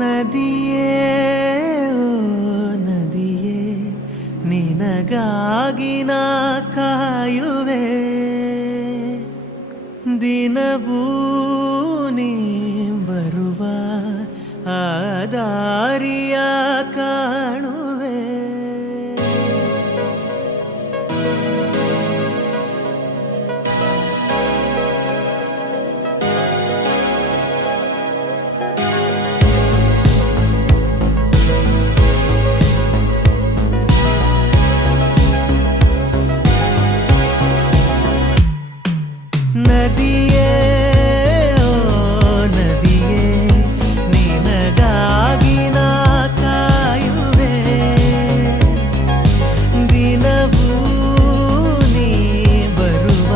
ನದಿಯೇ ಓ ನದಿಯೇ ನಿನಗಾಗಿ ನಾ ಕಾಯುವೆ ದಿನವೂ ನೀ ಬರುವ ಆ ದಾರಿಯ ಕಾಣುವೆ ನದಿಯೇ ಓ ನದಿಯೇ ನಿನಗಾಗಿ ನಾ ಕಾಯುವೆ ದಿನವೂ ನೀ ಬರುವ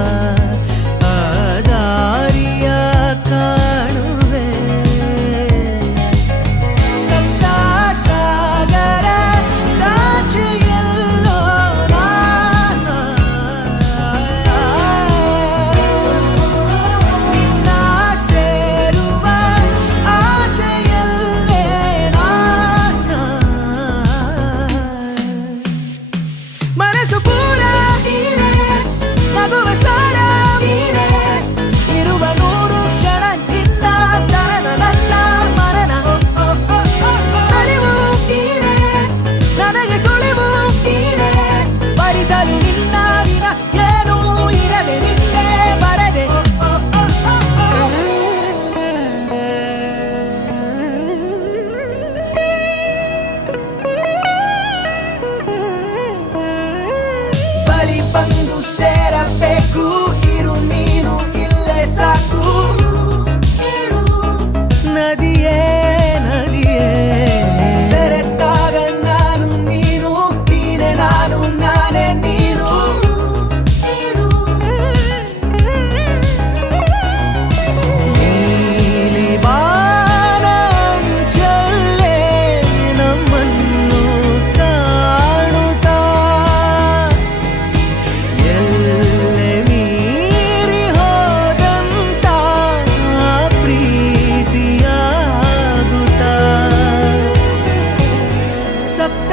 ಆ ದಾರಿಯ ಕಾಣುವೆ ಸಪ್ತ ಸಾಗರ ರಾಜೆಯಲ್ಲೋ ನಿನ್ನ ಸೇರುವ ಆಸೆಯಲ್ಲೇ ಮನಸ್ಸು ಪೂರ ನೀನೇ ನಗುವ ಸಾರ ನೀನೇ ಇರುವ ನೂರು ಕ್ಷಣ ನಿನ್ನ ತರನ ನನ್ನ ಮರಣ ಅರಿವು ನೀನೇ ನನಗೆ ಸುಳಿವು ನೀನೇ ಭರಿಸಲು ನಿನ್ನ ವಿನ ಏನೂ ಇರದೆ ನಿನ್ನೆ ಬರದೆ ಬಳಿ ಬಂದು ಸೇರಬೇಕು ಇರು ನೀನು ಇಲ್ಲೇ ಸಾಕು ನದಿಯೇ ನದಿಯೇ ಬೆರೆತಾಗ ನಾನು ನೀನು ನೀನೆ ನಾನು ನಾನೇ ನೀನು ನೀಲಿ ಬಾನಂಚಲ್ಲೇ ನಮ್ಮನ್ನು ಕಾಣುತ್ತಾ ಎಲ್ಲೆ ಮೀರಿ ಹೋದಂತ ಪ್ರೀತಿಯಾಗುತ್ತಾ ಸಪ್ತ